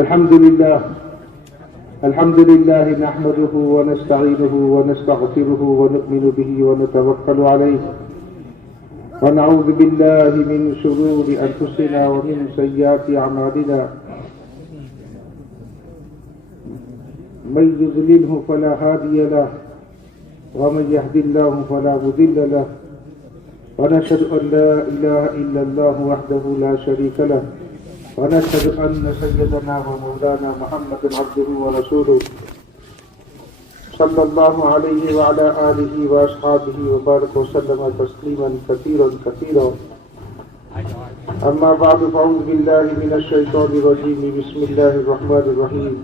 الحمد لله نحمده ونستعينه ونستغفره ونؤمن به ونتوكل عليه ونعوذ بالله من شرور أنفسنا ومن سيئات أعمالنا من يضلله فلا هادي له ومن يهد الله فلا مضل له ونشهد أن لا إله إلا الله وحده لا شريك له ونشهد أن سيدنا ومولانا محمد عبده ورسوله صلى الله عليه وعلى آله وأصحابه وبارك وسلم تسليما كثيرا كثيرا أما بعد فأعوذ بالله من الشيطان الرجيم بسم الله الرحمن الرحيم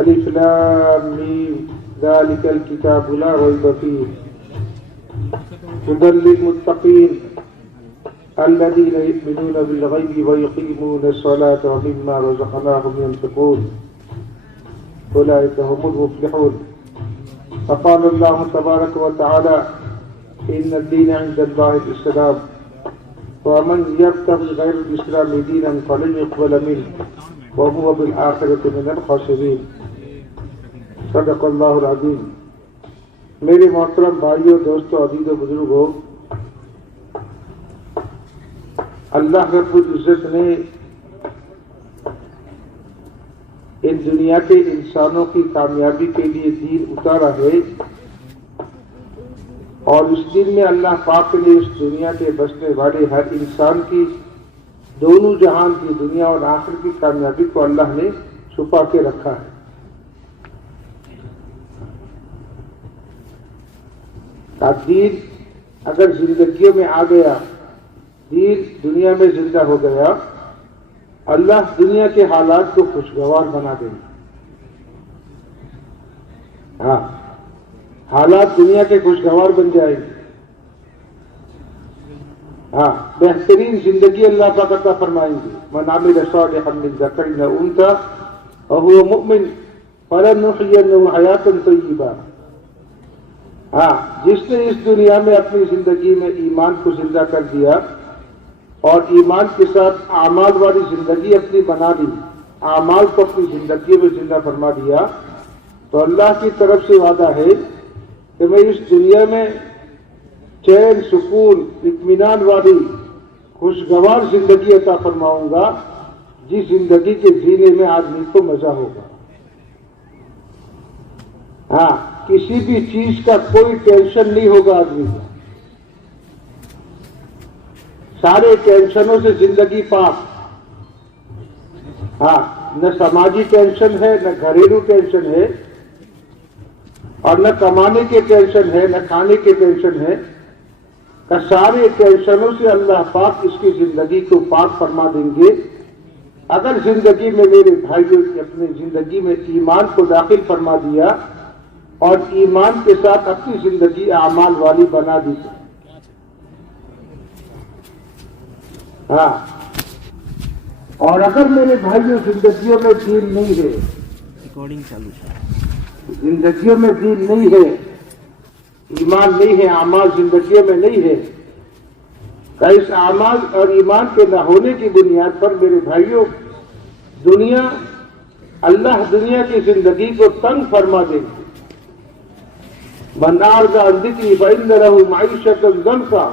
ألف لام ميم ذلك الكتاب لا ريب فيه هدى للمتقين الذين يؤمنون بالغيب ويقيمون الصلاة ومما رزقناهم ينفقون أولئك هم المفلحون. فقال الله تبارك وتعالى إن الدين عند الله الإسلام ومن يبتغي غير الإسلام دينا فلن يقبل منه وهو بالآخرة من الخاسرين. صدق اللہ العظیم. میرے محترم بھائیوں، دوستوں، عزیز و بزرگوں، اللہ رب العزت نے ان دنیا کے انسانوں کی کامیابی کے لیے دین اتارا ہے، اور اس دن میں اللہ پاک نے اس دنیا کے بسنے والے ہر انسان کی دونوں جہان کی، دنیا اور آخر کی کامیابی کو اللہ نے چھپا کے رکھا ہے. دین اگر زندگیوں میں آ گیا، دین دنیا میں زندہ ہو گیا، اللہ دنیا کے حالات کو خوشگوار بنا دیں گے. حالات دنیا کے خوشگوار بن جائیں گے. بہترین زندگی اللہ پاک عطا فرمائیں گے. من عمل صالحا من ذکر او انثى وهو مؤمن فلنحيينه حیاۃ طیبہ. جس نے اس دنیا میں اپنی زندگی میں ایمان کو زندہ کر دیا اور ایمان کے ساتھ اعمال والی زندگی اپنی بنا لی، اعمال کو اپنی زندگی میں زندہ فرما دیا، تو اللہ کی طرف سے وعدہ ہے کہ میں اس دنیا میں چین، سکون، اطمینان والی خوشگوار زندگی عطا فرماؤں گا، جس زندگی کے جینے میں آدمی کو مزہ ہوگا. کسی بھی چیز کا کوئی ٹینشن نہیں ہوگا آدمی کو، سارے ٹینشنوں سے زندگی پاک. نہ سماجی ٹینشن ہے، نہ گھریلو ٹینشن ہے، اور نہ کمانے کے ٹینشن ہے، نہ کھانے کے ٹینشن ہے. سارے ٹینشنوں سے اللہ پاک اس کی زندگی کو پاک فرما دیں گے اگر زندگی میں میرے بھائیوں نے اپنی زندگی میں ایمان کو داخل فرما دیا اور ایمان کے ساتھ اپنی زندگی اعمال والی بنا دی. اور اگر میرے بھائیوں زندگیوں میں دین نہیں ہے، زندگیوں میں دین نہیں ہے، ایمان نہیں ہے، اعمال زندگیوں میں نہیں ہے، کہ اس اعمال اور ایمان کے نہ ہونے کی بنیاد پر میرے بھائیوں اللہ دنیا کی زندگی کو تنگ فرما دے گی. من اعرض عن ذکری فإن له معیشۃ ضنکا.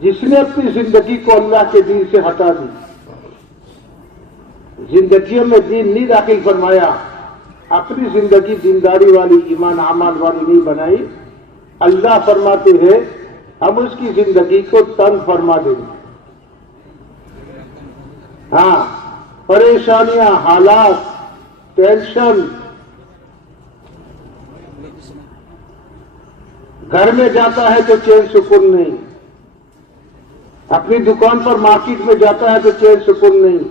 جس نے اپنی زندگی کو اللہ کے دین سے ہٹا دی، زندگیوں میں دین نہیں داخل فرمایا، اپنی زندگی دینداری والی، ایمان اعمال والی نہیں بنائی، اللہ فرماتے ہیں ہم اس کی زندگی کو تنگ فرما دیں گے. پریشانیاں، حالات، ٹینشن. گھر میں جاتا ہے تو چین سکون نہیں، اپنی دکان پر مارکیٹ میں جاتا ہے تو چین سکون نہیں،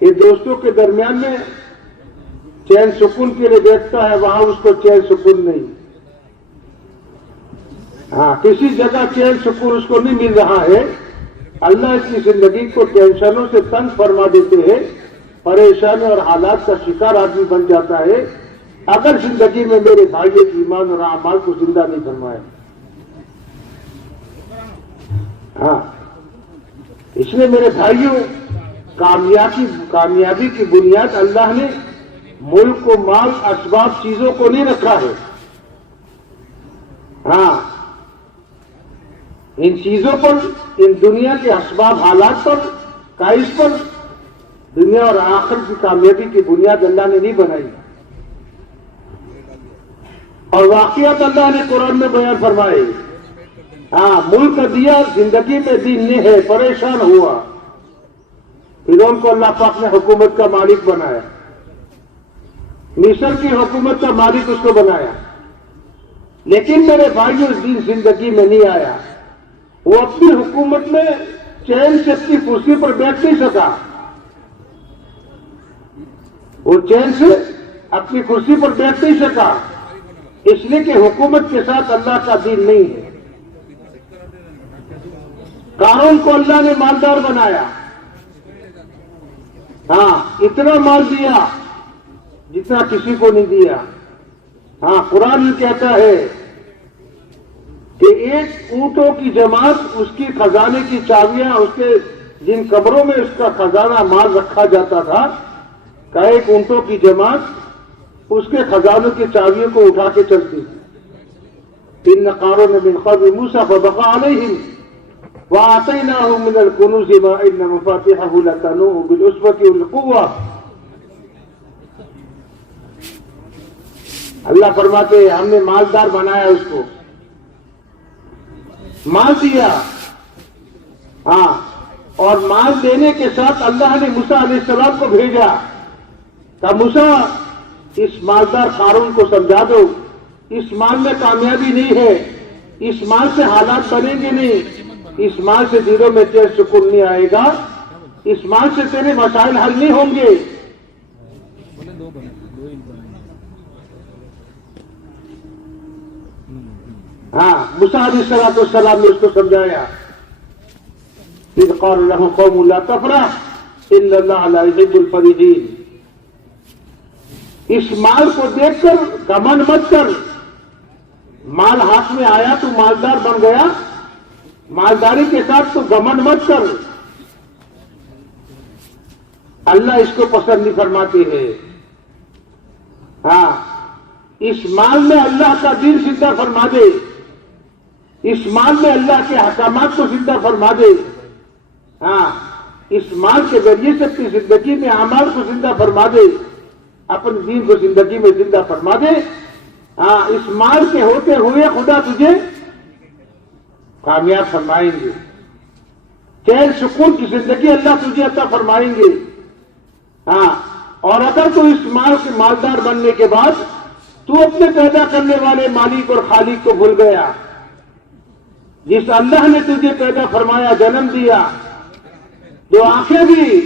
یہ دوستوں کے درمیان میں چین سکون کے لیے بیٹھتا ہے، وہاں اس کو چین سکون نہیں. کسی جگہ چین سکون اس کو نہیں مل رہا ہے. اللہ اس کی زندگی کو ٹینشنوں سے تنگ فرما دیتے ہیں، پریشانی اور حالات کا شکار آدمی بن جاتا ہے اگر زندگی میں میرے بھائی ایمان اور اعمال کو زندہ نہیں فرمایا. اس لیے میرے بھائیوں، کامیابی کی بنیاد اللہ نے ملک کو، مال، اسباب، چیزوں کو نہیں رکھا ہے. ہاں، ان چیزوں پر، ان دنیا کے اسباب حالات پر، قائص پر دنیا اور آخرت کی کامیابی کی بنیاد اللہ نے نہیں بنائی. اور واقعات اللہ نے قرآن میں بیان فرمائے. ہاں، ملک دیا، زندگی میں دین نہیں ہے، پریشان ہوا، فرعون کو اللہ پاک نے حکومت کا مالک بنایا، مصر کی حکومت کا مالک اس کو بنایا. لیکن میرے بھائیوں، اس دن زندگی میں نہیں آیا. وہ اپنی حکومت میں چین سے اپنی کرسی پر بیٹھ نہیں سکا. وہ چین سے اپنی کرسی پر بیٹھ نہیں سکا، اس لیے کہ حکومت کے ساتھ اللہ کا دین نہیں ہے. قارون کو اللہ نے مالدار بنایا. ہاں، اتنا مال دیا جتنا کسی کو نہیں دیا. ہاں، قرآن کہتا ہے کہ ایک اونٹوں کی جماعت، اس کی خزانے کی چابیاں، اس کے جن قبروں میں اس کا خزانہ مال رکھا جاتا تھا، کہ ایک اونٹوں کی جماعت اس کے خزانوں کی چابیوں کو اٹھا کے چلتی. ان قارون من قوم موسیٰ فبغى عليهم وآتيناه من الكنوز ما ان مفاتحه لتنوء بالعصبة أولي القوة. اللہ فرماتے ہیں ہم نے مالدار بنایا، اس کو مال دیا. ہاں، اور مال دینے کے ساتھ اللہ نے موسیٰ علیہ السلام کو بھیجا کہ موسیٰ، اس مالدار قارون کو سمجھا دو، اس مال میں کامیابی نہیں ہے، اس مال سے حالات بنیں گے نہیں، اس مال سے دلوں میں چین سکون نہیں آئے گا، اس مال سے تیرے مسائل حل نہیں ہوں گے. ہاں، موسیٰ علیہ السلام نے اس کو سمجھایا. اذ قال له قوم لا تفرح ان اللہ لا يحب الفرحین. اس مال کو دیکھ کر گھمنڈ مت کر. مال ہاتھ میں آیا تو مالدار بن گیا، مالداری کے ساتھ تو گھمنڈ مت کر. اللہ اس کو پسند نہیں فرماتے ہیں. ہاں، اس مال میں اللہ کا دین زندہ فرما دے، اس مال میں اللہ کے احکامات کو زندہ فرما دے. ہاں، اس مال کے ذریعے سے اپنی زندگی میں اعمال کو زندہ فرما دے، اپنے دین کو زندگی میں زندہ فرما دے. ہاں، اس مال کے ہوتے ہوئے خدا تجھے کامیاب فرمائیں گے، چین سکون کی زندگی اللہ تجھے عطا فرمائیں گے. ہاں، اور اگر تو اس مال کے مالدار بننے کے بعد تو اپنے پیدا کرنے والے مالک اور خالق کو بھول گیا، جس اللہ نے تجھے پیدا فرمایا، جنم دیا، دو آنکھیں دی،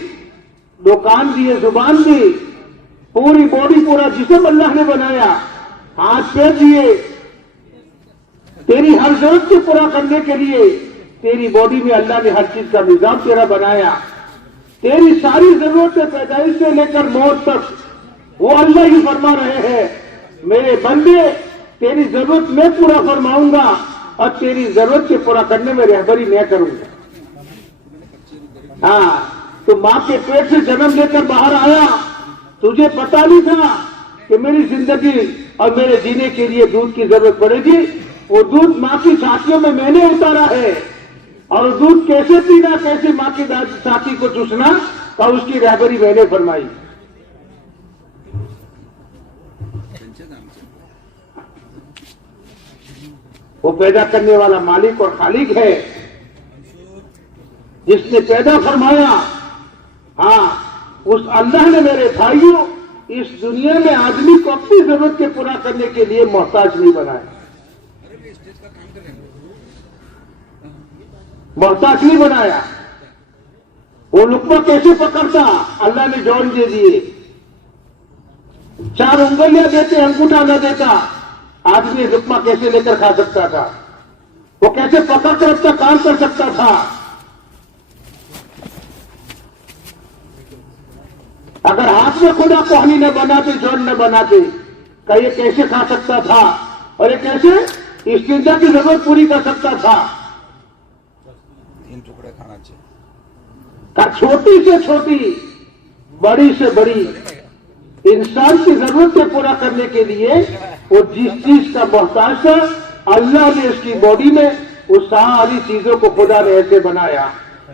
دو کان دیے، زبان دی، پوری باڈی، پورا جسم اللہ نے بنایا، ہاتھ پیر دیے، تیری ہر ضرورت کو پورا کرنے کے لیے تیری باڈی میں اللہ نے ہر چیز کا نظام تیرا بنایا. تیری ساری ضرورتیں پیدائش سے لے کر موت تک وہ اللہ ہی فرما رہے ہیں، میرے بندے تیری ضرورت میں پورا فرماؤں گا اور تیری ضرورت سے پورا کرنے میں رہبری میں کروں گا. ہاں، تو ماں کے پیٹ سے جنم لے کر باہر آیا، تجھے پتا نہیں تھا کہ میری زندگی اور میرے جینے کے لیے دودھ کی ضرورت پڑے گی. وہ دودھ ماں کی چھاتیوں میں نے اتارا ہے، اور دودھ کیسے پینا، کیسے ماں کی چھاتی کو چوسنا، تو اس کی رہبری میں نے فرمائی. وہ پیدا کرنے والا مالک اور خالق ہے، جس نے پیدا فرمایا. ہاں، اس اللہ نے میرے بھائیوں اس دنیا میں آدمی کو اپنی ضرورت کے پورا کرنے کے لیے محتاج نہیں بنایا، محتاج نہیں بنایا. وہ لقمہ کیسے پکڑتا، اللہ نے جون دے دیے. 4 انگلیاں دیتے، انگوٹھا نہ دیتا، آدمی لقمہ کیسے لے کر کھا سکتا تھا؟ وہ کیسے پکڑ کر اپنا کام کر سکتا تھا؟ اگر ہاتھ میں خدا کوہنی نہ بناتے، جون نہ بناتے، کہ یہ کیسے کھا سکتا تھا اور یہ کیسے استنجا کی ضرورت پوری کر سکتا تھا؟ 3 ٹکڑے کھانا چاہیے. چھوٹی سے چھوٹی بڑی سے بڑی انسان کی ضرورتیں پورا کرنے کے لیے وہ جس چیز کا محتاج تھا اللہ نے اس کی باڈی میں وہ ساری چیزوں کو خدا نے ایسے بنایا.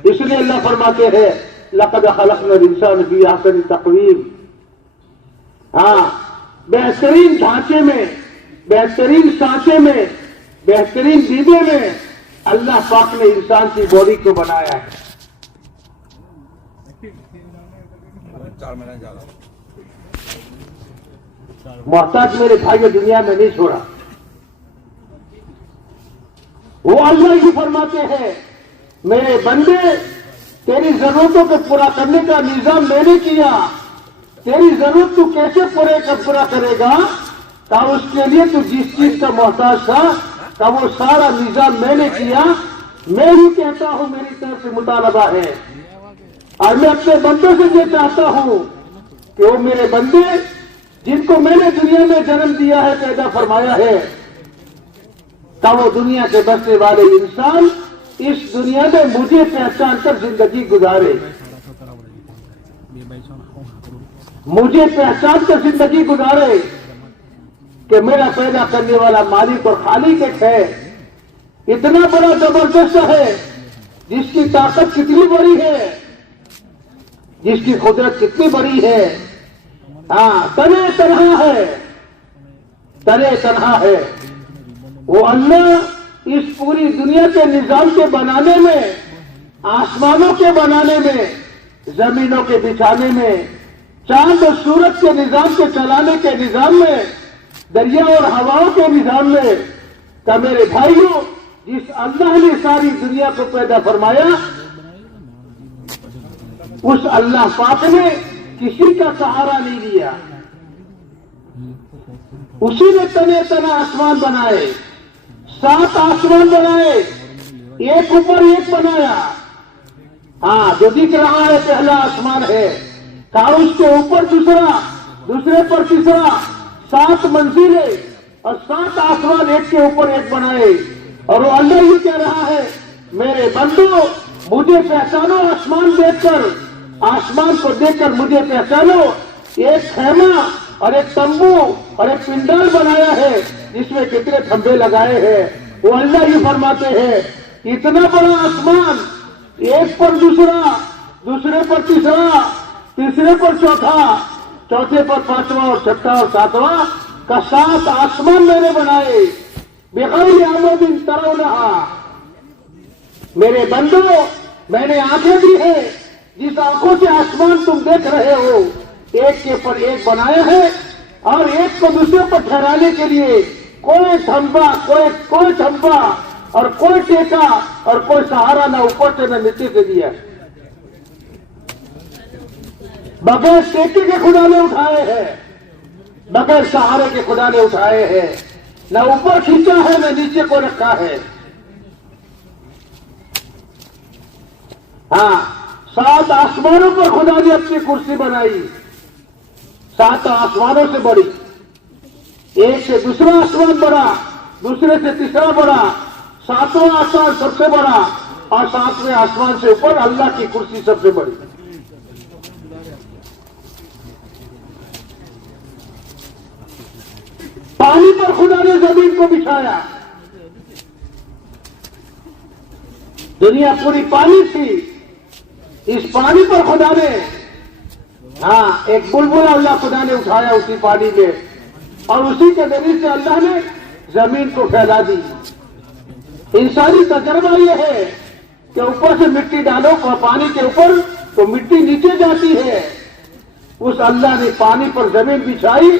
اس لیے اللہ فرماتے ہیں لقد خلقنا الانسان فی احسن تقویم. ہاں، بہترین ڈھانچے میں، بہترین سانچے میں، بہترین دیدے میں اللہ پاک نے انسان کی باڈی کو بنایا ہے. محتاج میرے بھائیوں دنیا میں نہیں چھوڑا. وہ اللہ ہی فرماتے ہیں میرے بندے تیری ضرورتوں کو پورا کرنے کا نظام میں نے کیا. تیری ضرورت تو کیسے پورا کرے گا؟ کہ اس کے لیے تو جس چیز کا محتاج تھا کہ وہ سارا نظام میں نے کیا. میں ہی کہتا ہوں میری طرف سے مطالبہ ہے اور میں اپنے بندوں سے یہ چاہتا ہوں کہ وہ میرے بندے جن کو میں نے دنیا میں جنم دیا ہے، پیدا فرمایا ہے، کہ وہ دنیا کے بسنے والے انسان اس دنیا میں مجھے پہچان کر زندگی گزارے. مجھے پہچان کر زندگی گزارے کہ میرا پیدا کرنے والا مالک اور خالق ایک ہے. اتنا بڑا زبردست ہے، جس کی طاقت کتنی بڑی ہے، جس کی قدرت کتنی بڑی ہے. ہاں، تنہا تنہا ہے، تنہا ہے. وہ اللہ اس پوری دنیا کے نظام کے بنانے میں، آسمانوں کے بنانے میں، زمینوں کے بچھانے میں، چاند اور سورج کے نظام کے چلانے کے نظام میں، دریا اور ہواؤں کے نظام میں، کہ میرے بھائیوں جس اللہ نے ساری دنیا کو پیدا فرمایا اس اللہ پاک نے کسی کا سہارا نہیں لیا. اسی نے تنے تنا آسمان بنائے، 7 آسمان بنائے، ایک اوپر ایک بنایا. ہاں، جو دکھ رہا ہے پہلا آسمان ہے، کہا اس کے اوپر دوسرا، دوسرے پر تیسرا، 7 منزلیں اور 7 آسمان ایک کے اوپر ایک بنائے. اور وہ اللہ یہ کہہ رہا ہے میرے بندو مجھے پہچانو. آسمان دیکھ کر، آسمان کو دیکھ کر مجھے پہچانو. ایک خیمہ اور ایک تمبو اور ایک پنڈال بنایا ہے جس میں کتنے کھمبے لگائے ہیں. وہ اللہ ہی فرماتے ہیں اتنا بڑا آسمان، ایک پر دوسرا، دوسرے پر تیسرا، تیسرے پر چوتھا، چوتھے پر 5واں اور 6واں اور 7واں کا 7 آسمان میں نے بنائے. بغیر عمد ترونہا. میرے بندو میں نے آنکھیں دی ہیں، جس آنکھوں سے آسمان تم دیکھ رہے ہو ایک کے پر ایک بنایا ہے اور ایک کو دوسرے پر ٹھہرانے کے لیے کوئی تھمبا، کوئی تھمبا اور کوئی ٹیکا اور کوئی سہارا نہ اوپر سے نہ نیچے سے دیا. بغیر ٹیکے کے خدا نے اٹھائے ہیں، بغیر سہارے کے خدا نے اٹھائے ہیں. نہ اوپر کھینچا ہے نہ نیچے کو رکھا ہے. ہاں، 7 آسمانوں پر خدا نے اپنی کرسی بنائی، 7 آسمانوں سے بڑی. ایک سے دوسرا آسمان بڑا، دوسرے سے تیسرا بڑا، 7واں آسمان سب سے بڑا اور 7ویں آسمان سے اوپر اللہ کی کرسی سب سے بڑی. پانی پر خدا نے زمین کو بچھایا. دنیا پوری پانی تھی، اس پانی پر خدا نے ایک بلبلا اللہ خدا نے اٹھایا اسی پانی میں اور اسی کے ذریعے سے اللہ نے زمین کو پھیلا دی. انسانی تجربہ یہ ہے کہ اوپر سے مٹی ڈالو پانی کے اوپر تو مٹی نیچے جاتی ہے. اس اللہ نے پانی پر زمین بچھائی،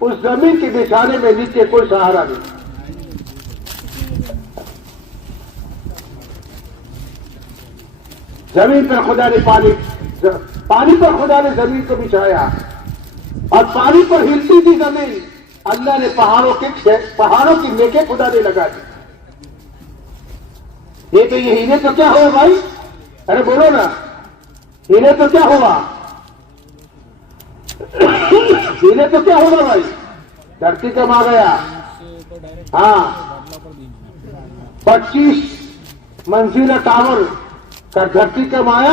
اس زمین کے بچھانے میں نیچے کوئی سہارا نہیں. زمین پر خدا نے پانی پر خدا نے زمین کو بچھایا اور پانی پر ہلتی تھی زمین. اللہ نے پہاڑوں کی نیکیں خدا نے لگا دی. یہ تو یہ ہیلے تو کیا ہوا بھائی؟ ارے بولو نا، ہیلے تو کیا ہوا؟ ہیلے تو کیا ہوگا بھائی؟ دھرتی کم آ گیا. ہاں، 25 منزلہ ٹاور کا دھرتی کم آیا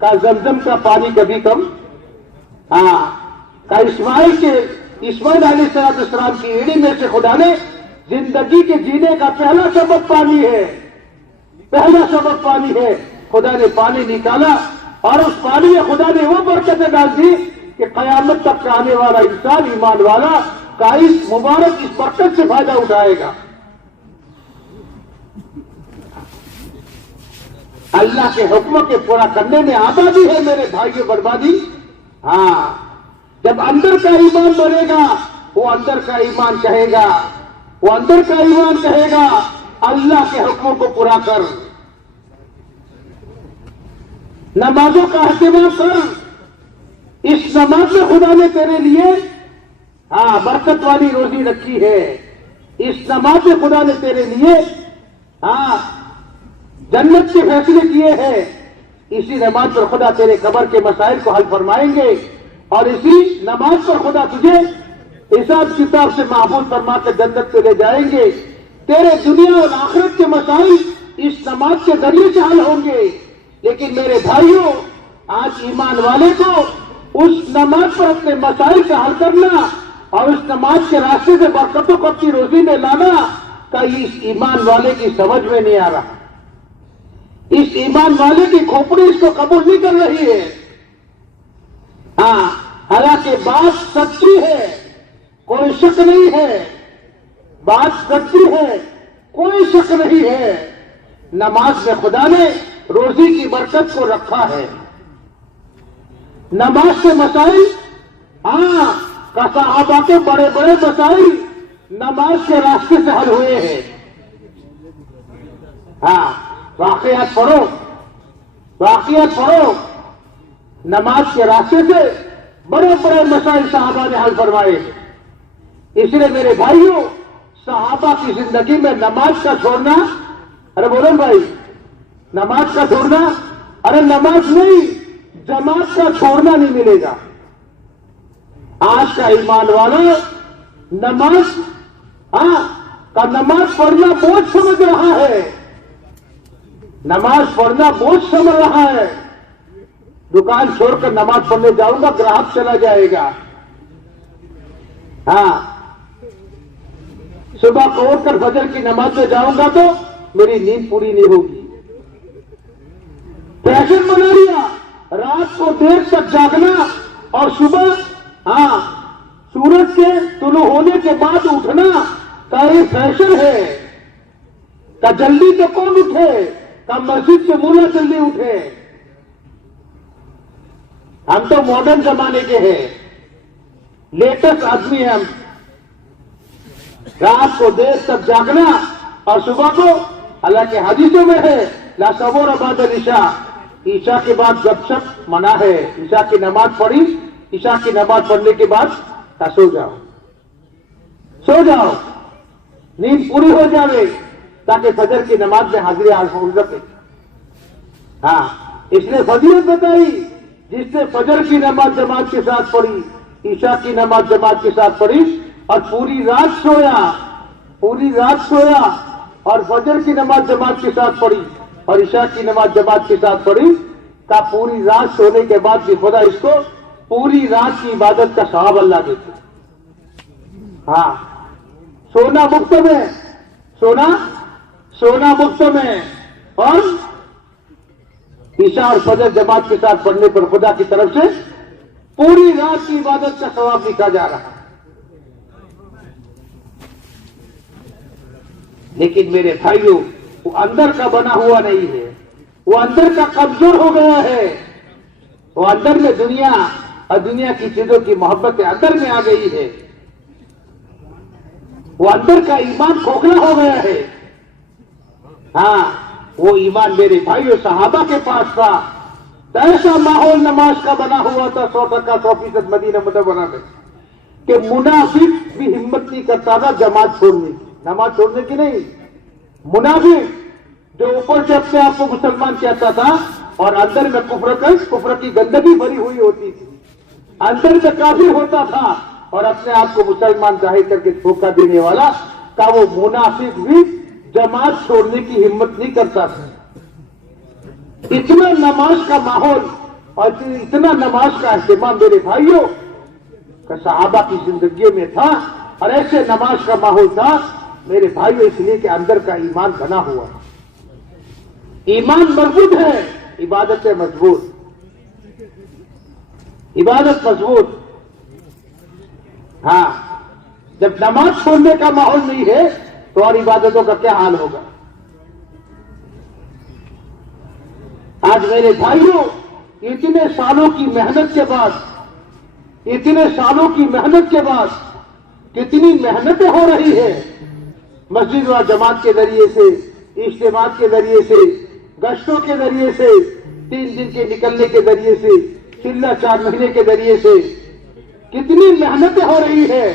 کا زمزم کا پانی کبھی کم، کا اسماعیل علیہ السلام کی ایڑی میں سے خدا نے زندگی کے جینے کا پہلا سبب پانی ہے، پہلا سبب پانی ہے. خدا نے پانی نکالا اور اس پانی میں خدا نے وہ برکتیں ڈال دی کہ قیامت تک کا آنے والا انسان ایمان والا کا اس مبارک اس برکت سے فائدہ اٹھائے گا. اللہ کے حکموں کے پورا کرنے میں آبادی ہے میرے بھائیوں، بربادی. جب اندر کا ایمان بنے گا وہ اندر کا ایمان کہے گا، وہ اندر کا ایمان کہے گا اللہ کے حکموں کو پورا کر، نمازوں کا اہتمام کر. اس نماز میں خدا نے تیرے لیے برکت والی روزی رکھی ہے. اس نماز میں خدا نے تیرے لیے جنت کے فیصلے کیے ہیں. اسی نماز پر خدا تیرے قبر کے مسائل کو حل فرمائیں گے اور اسی نماز پر خدا تجھے حساب کتاب سے محفوظ فرما کے جنت پہ لے جائیں گے. تیرے دنیا اور آخرت کے مسائل اس نماز کے ذریعے سے حل ہوں گے. لیکن میرے بھائیوں، آج ایمان والے کو اس نماز پر اپنے مسائل کا حل کرنا اور اس نماز کے راستے سے برکتوں کو اپنی روزی میں لانا کا اس ایمان والے کی سمجھ میں نہیں آ رہا. اس ایمان والے کی کھوپڑی اس کو قبول نہیں کر رہی ہے. حالانکہ بات سچی ہے، کوئی شک نہیں ہے، بات سچی ہے، کوئی شک نہیں ہے. نماز میں خدا نے روزی کی برکت کو رکھا ہے. نماز کے مسائل کا صحابہ کے بڑے بڑے مسائل نماز کے راستے سے حل ہوئے ہیں. واقعات پڑھو، واقعات پڑھو. نماز کے راستے سے بڑے بڑے مسائل صحابہ نے حل فرمائے. اس لیے میرے بھائیوں، صحابہ کی زندگی میں نماز کا چھوڑنا، ارے بولو بھائی، نماز کا چھوڑنا، ارے نماز نہیں، جماعت کا چھوڑنا نہیں ملے گا. آج کا ایمان والا نماز کا نماز پڑھنا بوجھ سمجھ رہا ہے، نماز پڑھنا بوجھ سمجھ رہا ہے. دکان چھوڑ کر نماز پڑھنے جاؤں گا، گراہک چلا جائے گا. صبح کو اٹھ کر فجر کی نماز میں جاؤں گا تو میری نیند پوری نہیں ہوگی. فیشن بنا لیا رات کو دیر تک جاگنا اور صبح سورج کے طلوع ہونے کے بعد اٹھنا کا یہ فیشن ہے. کا جلدی تو کون اٹھے، کا مسجد سے مولا جلدی اٹھے. ہم تو ماڈرن زمانے کے ہیں، لیٹسٹ آدمی ہیں ہم. رات کو دیر تک جاگنا اور صبح کو، حالانکہ حدیثوں میں ہے لا صبور بعد العشاء، عشاء کے بعد گپ شپ منع ہے. عشاء کی نماز پڑھی، عشاء کی نماز پڑھنے کے بعد سو جاؤ، سو جاؤ، نیند پوری ہو جائے تاکہ فجر کی نماز میں حاضری ہو سکے. اس نے فضیلت بتائی، جس نے فجر کی نماز جماعت کے ساتھ پڑھی، عشاء کی نماز جماعت کے ساتھ پڑھی اور پوری رات سویا، پوری رات سویا اور فجر کی نماز جماعت کے ساتھ پڑھی اور عشاء کی نماز جماعت کے ساتھ پڑھی، کا پوری رات سونے کے بعد بھی خدا اس کو پوری رات کی عبادت کا ثواب اللہ دیتے. سونا مفت میں، سونا مفت میں، اور عشاء اور فجر جماعت کے ساتھ پڑھنے پر خدا کی طرف سے پوری رات کی عبادت کا ثواب لکھا جا رہا ہے. لیکن میرے بھائیوں، وہ اندر کا بنا ہوا نہیں ہے، وہ اندر کا کمزور ہو گیا ہے. وہ اندر میں دنیا اور دنیا کی چیزوں کی محبت اندر میں آ گئی ہے. وہ اندر کا ایمان کھوکھلا ہو گیا ہے. وہ ایمان میرے بھائیوں صحابہ کے پاس تھا. ایسا ماحول نماز کا بنا ہوا تھا 100% مدینہ منورہ میں کہ منافق بھی ہمت نہیں کرتا تھا جماعت چھوڑنے کی، نماز چھوڑنے کی نہیں. منافق جو اوپر سے اپنے آپ کو مسلمان کہتا تھا اور اندر میں کفر کی گندگی بھری ہوئی ہوتی تھی، اندر میں کافر ہوتا تھا اور اپنے آپ کو مسلمان ظاہر کر کے دھوکہ دینے والا کا وہ منافق بھی جماعت چھوڑنے کی ہمت نہیں کرتا تھا. اتنا نماز کا ماحول اور اتنا نماز کا اہتمام میرے بھائیوں کہ صحابہ کی زندگی میں تھا، اور ایسے نماز کا ماحول تھا میرے بھائیوں، اس لیے کہ اندر کا ایمان بنا ہوا ہے، ایمان مضبوط ہے، عبادت مضبوط، عبادت مضبوط۔ ہاں، جب نماز چھوڑنے کا ماحول نہیں ہے تو اور عبادتوں کا کیا حال ہوگا؟ آج میرے بھائیوں، اتنے سالوں کی محنت کے بعد، اتنے سالوں کی محنت کے بعد کتنی محنتیں ہو رہی ہیں، مسجد و جماعت کے ذریعے سے، اجتماعات کے ذریعے سے، گشتوں کے ذریعے سے، 3 دن کے نکلنے کے ذریعے سے، چلہ 4 مہینے کے ذریعے سے کتنی محنتیں ہو رہی ہے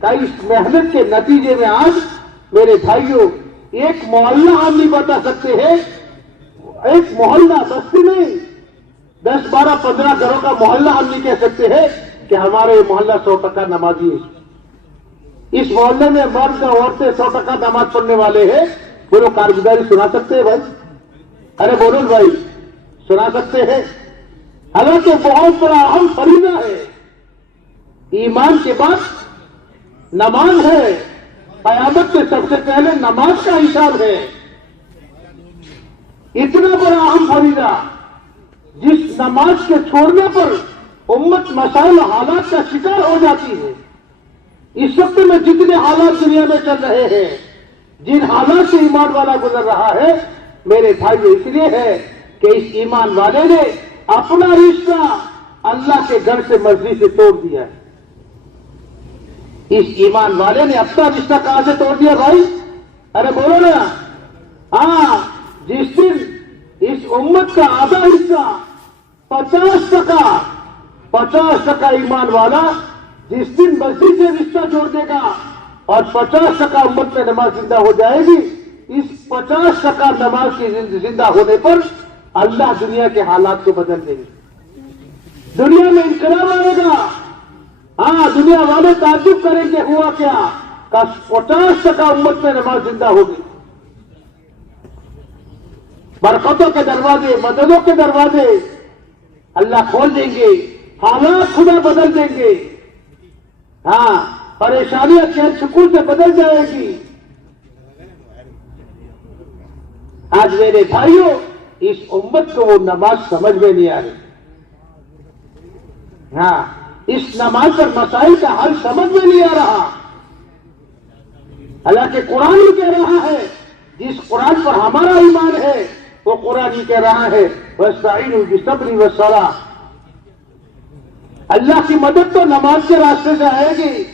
کہ اس محنت کے نتیجے میں آج میرے بھائیوں ایک محلہ ہم نہیں بتا سکتے ہیں، ایک محلہ بستی نہیں، 10 12 15 گھروں کا محلہ ہم نہیں کہہ سکتے ہیں کہ ہمارے محلہ 100% نمازی ہے، اس محلے میں مرد عورتیں 100% نماز پڑھنے والے ہیں، وہ لوگ کارگزاری سنا سکتے ہیں بھائی؟ ارے بولو بھائی، سنا سکتے ہیں؟ حالانکہ بہت بڑا اہم فریضہ ہے، ایمان کے بعد نماز ہے، قیامت میں سب سے پہلے نماز کا حساب ہے، اتنا بڑا اہم فریضہ جس نماز کے چھوڑنے پر امت مسائل حالات کا شکار ہو جاتی ہے۔ اس وقت میں جتنے حالات دنیا میں چل رہے ہیں، جن حالات سے ایمان والا گزر رہا ہے میرے بھائی، اس لیے ہے کہ اس ایمان والے نے اپنا رشتہ اللہ کے گھر سے مسجد سے توڑ دیا ہے۔ اس ایمان والے نے اپنا رشتہ کہاں سے توڑ دیا بھائی؟ ارے بولو نا۔ ہاں، جس دن اس امت کا آدھا حصہ 50% ایمان والا جس دن مسجد سے رشتہ جوڑ دے گا اور 50% امت میں نماز زندہ ہو جائے گی، اس 50% نماز کی زندہ ہونے پر اللہ دنیا کے حالات کو بدل دے گی، دنیا میں انقلاب آئے گا۔ ہاں، دنیا والے تعجب کریں کہ ہوا کیا، کہ 50% امت میں نماز زندہ ہوگی، برکتوں کے دروازے، مددوں کے دروازے اللہ کھول دیں گے، حالات خدا بدل دیں گے۔ ہاں، پریشانیاں چین سکون سے بدل جائے گی۔ آج میرے بھائیوں، اس امت کو وہ نماز سمجھ میں نہیں آ رہی۔ ہاں، اس نماز پر مسائل کا حل سمجھ میں نہیں آ رہا، حالانکہ قرآن ہی کہہ رہا ہے، جس قرآن پر ہمارا ایمان ہے وہ قرآن ہی کہہ رہا ہے وَاسْتَعِينُوا بِالصَّبْرِ وَالصَّلَاةِ، اللہ کی مدد تو نماز کے راستے سے آئے گی۔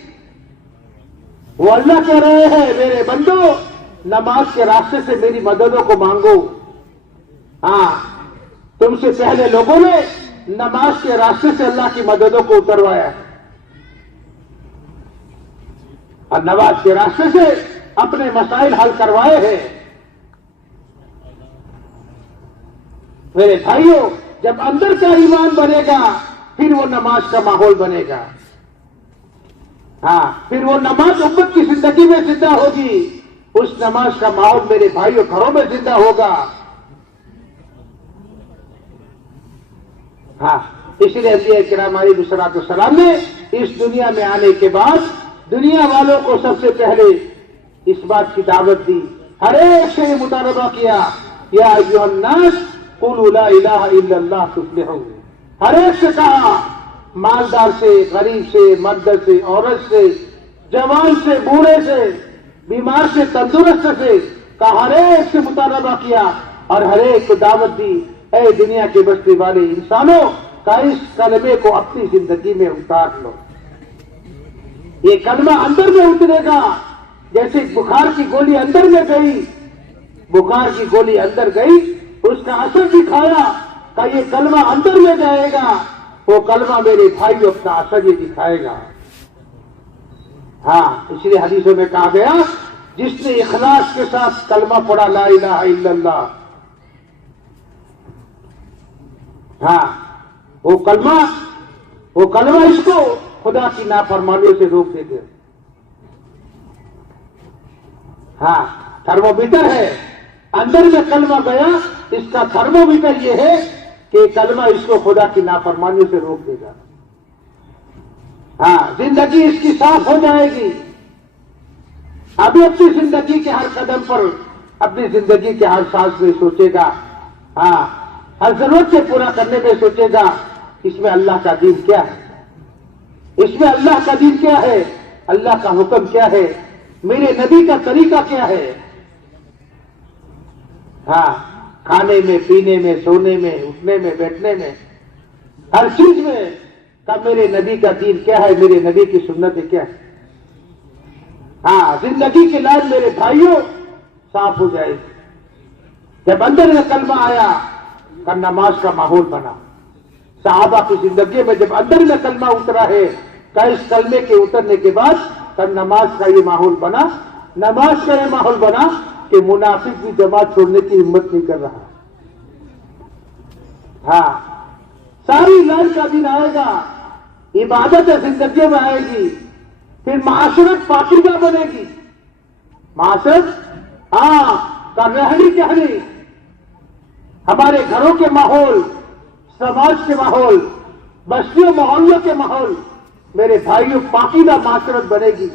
وہ اللہ کہہ رہے ہیں میرے بندو، نماز کے راستے سے میری مددوں کو مانگو۔ ہاں، تم سے پہلے لوگوں نے نماز کے راستے سے اللہ کی مددوں کو اتروایا ہے، اور نماز کے راستے سے اپنے مسائل حل کروائے ہیں۔ میرے بھائیوں، جب اندر کا ایمان بنے گا پھر وہ نماز کا ماحول بنے گا۔ ہاں، پھر وہ نماز امت کی زندگی میں زندہ ہوگی، اس نماز کا ماحول میرے بھائیوں گھروں میں زندہ ہوگا۔ ہاں، اس لیے انبیاء کرام علیہ الصلوۃ والسلام نے اس دنیا میں آنے کے بعد دنیا والوں کو سب سے پہلے اس بات کی دعوت دی، ہر ایک سے یہ مطالبہ کیا، یا ایھا الناس قولوا لا الہ الا اللہ تفلحوا، ہر ایک سے کہا، مالدار سے، غریب سے، مرد سے، عورت سے، جوان سے، بوڑھے سے، بیمار سے، تندرست سے، کا ہر ایک سے مطالبہ کیا اور ہر ایک کو دعوت دی، اے دنیا کے بسنے والے انسانوں کا اس کلمے کو اپنی زندگی میں اتار لو۔ یہ کلمہ اندر میں اترے گا، جیسے بخار کی گولی اندر میں گئی، بخار کی گولی اندر گئی، اس کا اثر دکھایا کہ یہ کلمہ اندر میں جائے گا، وہ کلمہ میرے بھائی اپنا اثر یہ دکھائے گا۔ ہاں، اس لیے حدیثوں میں کہا گیا، جس نے اخلاص کے ساتھ کلمہ پڑھا لا الہ الا اللہ، ہاں، وہ کلمہ اس کو خدا کی نافرمانیوں سے روک دیتے۔ ہاں، تھرمو میٹر ہے، اندر میں کلمہ گیا، اس کا تھرمو میٹر یہ ہے کہ کلمہ اس کو خدا کی نافرمانی سے روک دے گا. ہاں، زندگی اس کی صاف ہو جائے گی. ابھی اپنی زندگی کے ہر قدم پر، اپنی زندگی کے ہر سانس میں سوچے گا. ہاں، ہر ضرورت سے پورا کرنے میں سوچے گا اس میں اللہ کا دین کیا ہے، اس میں اللہ کا دین کیا ہے، اللہ کا حکم کیا ہے، میرے نبی کا طریقہ کیا ہے. ہاں، کھانے میں، پینے میں، سونے میں، اٹھنے میں، بیٹھنے میں، ہر چیز میں کہ میرے نبی کا دین کیا ہے، میرے نبی کی سنت کیا ہے. ہاں، زندگی کی لائن میرے بھائیوں صاف ہو جائے گی. جب اندر میں کلمہ آیا کہ نماز کا ماحول بنا. صحابہ کی زندگی میں جب اندر میں کلمہ اترا ہے کہ اس کلمے کے اترنے کے بعد کہ نماز کا یہ ماحول بنا. نماز کا یہ ماحول بنا کہ منافق بھی جماعت چھوڑنے کی ہمت نہیں کر رہا. ہاں، ساری لائن کا دن آئے گا، عبادت زندگی میں آئے گی، پھر معاشرت پاکیزہ بنے گی. معاشرت کا رہنی کہنی، ہمارے گھروں کے ماحول، سماج کے ماحول، بستیوں محلوں کے ماحول، میرے بھائیوں پاکیزہ معاشرت بنے گی.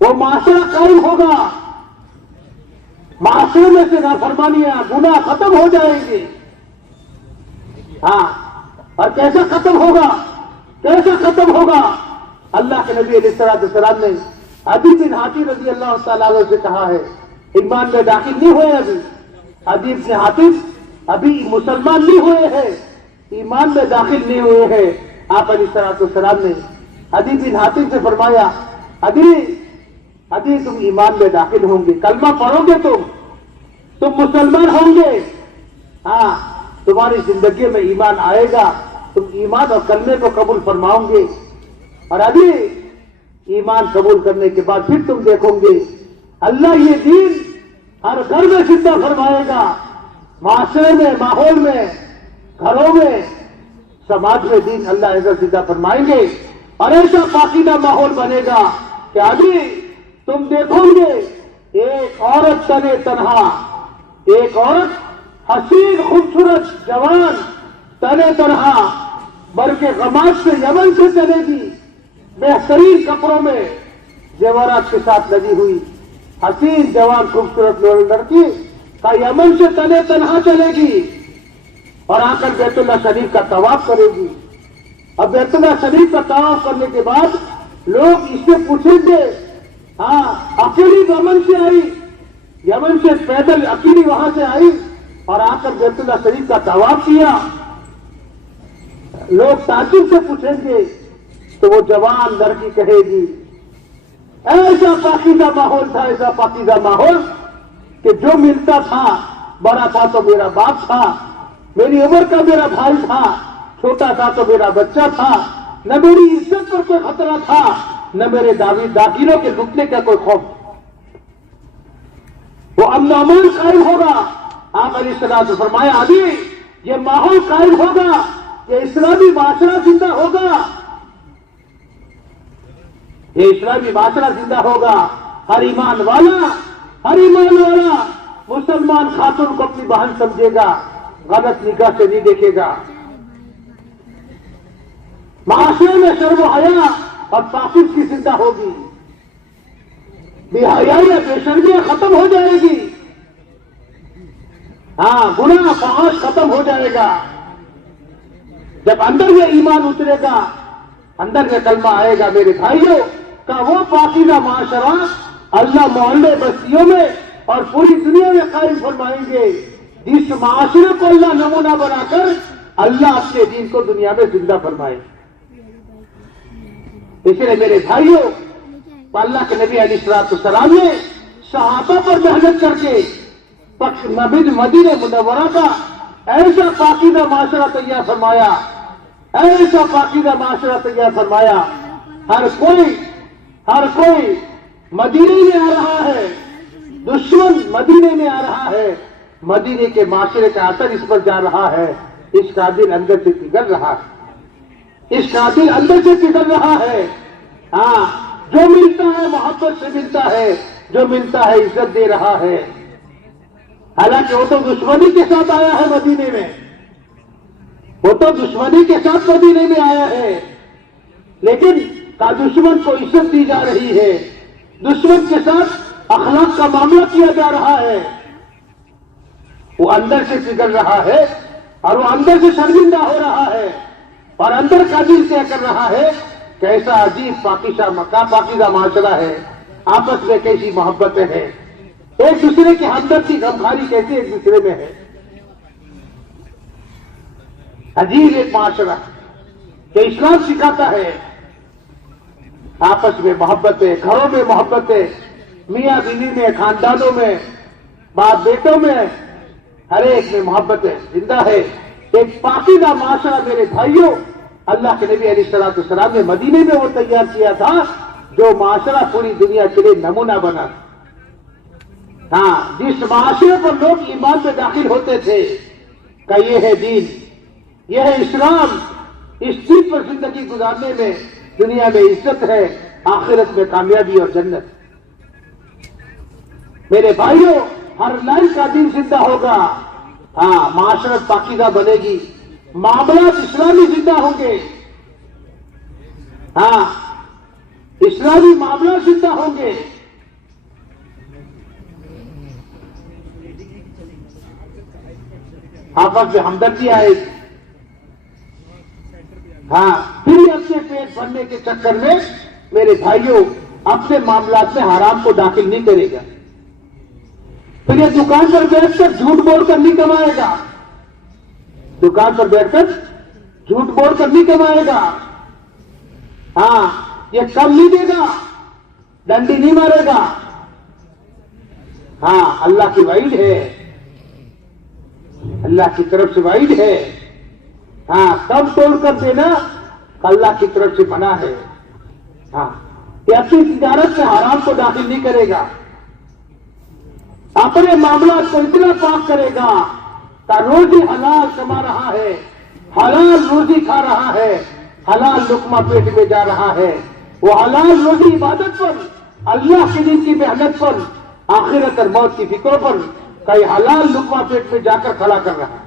وہ معاشرہ قائم ہوگا، معاشرے میں سے نافرمانیاں، گناہ ختم ہو جائیں گے. ہاں، اور کیسا ختم ہوگا، کیسا ختم ہوگا؟ اللہ کے نبی علیہ السلام نے عدی بن حاتم رضی اللہ تعالیٰ عنہ سے کہا ہے، ایمان میں داخل نہیں ہوئے ابھی. عدی بن حاتم ابھی مسلمان نہیں ہوئے ہیں، ایمان میں داخل نہیں ہوئے ہیں. آپ علیہ السلام نے عدی بن حاتم سے فرمایا، عدی تم ایمان میں داخل ہوں گے، کلمہ پڑھو گے تم مسلمان ہوں گے. ہاں، تمہاری زندگی میں ایمان آئے گا، تم ایمان اور کلمے کو قبول فرماؤں گے. اور ابھی ایمان قبول کرنے کے بعد پھر تم دیکھو گے اللہ یہ دین ہر گھر میں زندہ فرمائے گا. معاشرے میں، ماحول میں، گھروں میں، سماج میں دین اللہ عز زندہ فرمائیں گے. اور ایسا پاکیزہ ماحول بنے گا کہ ابھی تم دیکھو گے ایک عورت تنے تنہا، ایک عورت حسین خوبصورت جوان تنے تنہا برق غماز سے یمن سے چلے گی، بہترین کپڑوں میں زیورات کے ساتھ لگی ہوئی حسین جوان خوبصورت لڑکی کا یمن سے تنے تنہا چلے گی اور آ کر بیت اللہ شریف کا طواف کرے گی. اب بیت اللہ شریف کا طواف کرنے کے بعد لوگ اس سے پوچھیں گے، ہاں اکیلی یمن سے آئی، یمن سے پیدل اکیلی وہاں سے آئی اور آ کر بیت اللہ شریف کا طواف کیا. لوگ تعجب سے پوچھیں گے تو وہ جوان لڑکی کہے گی ایسا پاکیزہ ماحول تھا، ایسا پاکیزہ ماحول کہ جو ملتا تھا، بڑا تھا تو میرا باپ تھا، میری عمر کا میرا بھائی تھا، چھوٹا تھا تو میرا بچہ تھا، نہ میری عزت پر کوئی خطرہ تھا، نہ میرے داخلوں کے لٹنے کا کوئی خوف. وہ امن و امان قائم ہوگا. آپ علیہ السلام نے فرمایا ابھی یہ ماحول قائم ہوگا، یہ اسلامی معاشرہ زندہ ہوگا، یہ اسلامی معاشرہ زندہ ہوگا. ہر ایمان والا مسلمان خاتون کو اپنی بہن سمجھے گا، غلط نگاہ سے نہیں دیکھے گا. معاشرے میں شرم و حیا اور تعصب کی زندہ ہوگی، بے حیائی بے شرمیاں ختم ہو جائے گی. ہاں، گناہ فحش ختم ہو جائے گا. جب اندر میں ایمان اترے گا، اندر میں کلمہ آئے گا، میرے بھائیوں کا وہ پاکیزہ معاشرہ اللہ محلے بستیوں میں اور پوری دنیا میں قائم فرمائیں گے، جس معاشرے کو اللہ نمونہ بنا کر اللہ اپنے دین کو دنیا میں زندہ فرمائے. اس لیے میرے بھائیوں، اللہ کے نبی علیہ السلام نے صحابہ پر محنت کر کے مدینہ منورہ کا ایسا پاکیزہ معاشرہ تیار فرمایا، ایسا پاکیزہ معاشرہ تیار فرمایا. ہر کوئی مدینے میں آ رہا ہے، دشمن مدینے میں آ رہا ہے، مدینے کے معاشرے کا اثر اس پر جا رہا ہے. اس کا دل اندر سے پگھل رہا ہے، اس کا دل اندر سے پگھل رہا ہے. ہاں، جو ملتا ہے محبت سے ملتا ہے، جو ملتا ہے عزت دے رہا ہے. حالانکہ وہ تو دشمنی کے ساتھ آیا ہے مدینے میں، وہ تو دشمنی کے ساتھ مدینے میں آیا ہے، لیکن کا دشمن کو عزت دی جا رہی ہے، دشمن کے ساتھ اخلاق کا معاملہ کیا جا رہا ہے، وہ اندر سے پگھل رہا ہے اور وہ اندر سے شرمندہ ہو رہا ہے، اور اندر کا دل طے کر رہا ہے کیسا عجیب پاکیزہ معاشرہ ہے، آپس میں کیسی محبتیں ہیں، ایک دوسرے کے ہمدردی غمخواری کیسے ایک دوسرے میں ہے، عجیب ایک معاشرہ کہ اسلام سکھاتا ہے آپس میں محبتیں، گھروں میں محبتیں، میاں بیوی میں، خاندانوں میں، باپ بیٹوں میں، ہر ایک میں محبتیں زندہ ہے، ایک پاکیزہ معاشرہ میرے بھائیوں اللہ کے نبی علیہ السلام نے مدینے میں وہ تیار کیا تھا جو معاشرہ پوری دنیا کے لیے نمونہ بنا۔ ہاں، جس معاشرے پر لوگ ایمان میں داخل ہوتے تھے کہ یہ ہے دین، یہ ہے اسلام، اس دین پر زندگی گزارنے میں دنیا میں عزت ہے، آخرت میں کامیابی اور جنت۔ میرے بھائیوں ہر لائن کا دین زندہ ہوگا، ہاں معاشرت پاکیزہ بنے گی، معاملات اسلامی زندہ ہوں گے، ہاں اسلامی معاملات زندہ ہوں گے۔ آپس میں ہمدردی آئے گی، ہاں پھر اپنے پیٹ بھرنے کے چکر میں میرے بھائیوں اپنے معاملات میں حرام کو داخل نہیں کرے گا، پھر یہ دکان پر بیٹھ کر جھوٹ بول کر نہیں کمائے گا، دکان پر بیٹھ کر جھوٹ بول کر نہیں کمائے گا، ہاں یہ کم نہیں دے گا، ڈنڈی نہیں مارے گا، ہاں اللہ کی وعید ہے، اللہ کی طرف سے وعید ہے، ہاں کم توڑ کر دینا اللہ کی طرف سے منع ہے، ہاں یہ اپنی تجارت سے حرام کو داخل نہیں کرے گا، اپنے معاملات کو اتنا پاک کرے گا کہ روزی حلال کما رہا ہے، حلال روزی کھا رہا ہے، حلال لقمہ پیٹ میں جا رہا ہے، وہ حلال روزی عبادت پر، اللہ کے دین کی محنت پر، آخرت اور موت کی فکر پر کئی حلال لقمہ پیٹ میں جا کر کھڑا کر رہا ہے۔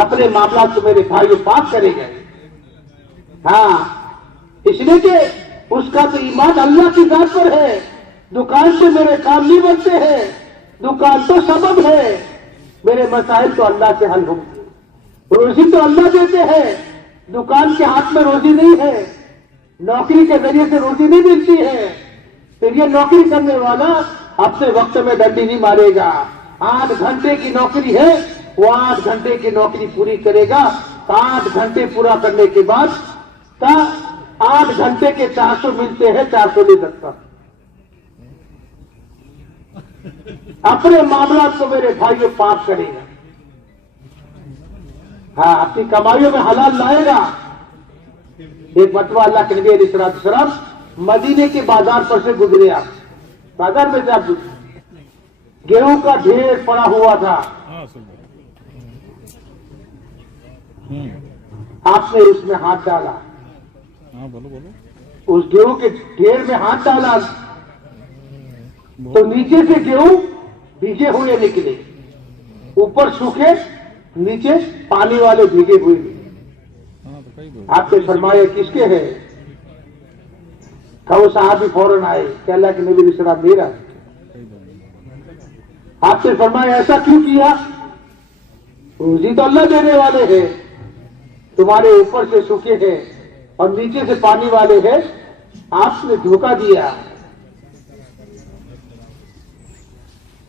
اپنے معاملات کو میرے بھائیوں پاک کرے گئے، ہاں اس لیے کہ اس کا تو ایمان اللہ کی ذات پر ہے، دکان سے میرے کام نہیں بنتے ہیں، دکان تو سبب ہے، میرے مسائل تو اللہ سے حل ہوں گے، روزی تو اللہ دیتے ہیں، دکان کے ہاتھ میں روزی نہیں ہے، نوکری کے ذریعے سے روزی نہیں ملتی ہے، پھر یہ نوکری کرنے والا اپنے وقت میں ڈنڈی نہیں مارے گا، 8 گھنٹے کی نوکری ہے، وہ 8 گھنٹے کی نوکری پوری کرے گا، 8 گھنٹے پورا کرنے کے بعد 8 گھنٹے کے 400 ملتے ہیں، 400 نہیں سکتا۔ اپنے معاملات کو میرے بھائیوں پاک کرے گا، ہاں اپنی کمائیوں میں حلال لائے گا۔ ایک مرتبہ اللہ کے نبی علیہ السلام مدینے کے بازار پر سے گزرے، آپ بازار میں سے آپ گزرے، گیہوں کا ڈھیر پڑا ہوا تھا، آپ نے اس میں ہاتھ ڈالا، اس گیہوں کے ڈھیر میں ہاتھ ڈالا تو نیچے سے گیہوں بھیگے ہوئے نکلے، اوپر سوکھے، نیچے پانی والے بھیگے ہوئے نکلے۔ آپ نے فرمایا کس کے ہے؟ کہ وہ صحابی فوراً آئے کہ اللہ کے نبی علیہ السلام دے رہا ہے۔ آپ نے فرمایا ایسا کیوں کیا؟ روزی تو اللہ دینے والے ہیں، تمہارے اوپر سے سوکھے ہیں اور نیچے سے پانی والے ہیں، آپ نے دھوکہ دیا،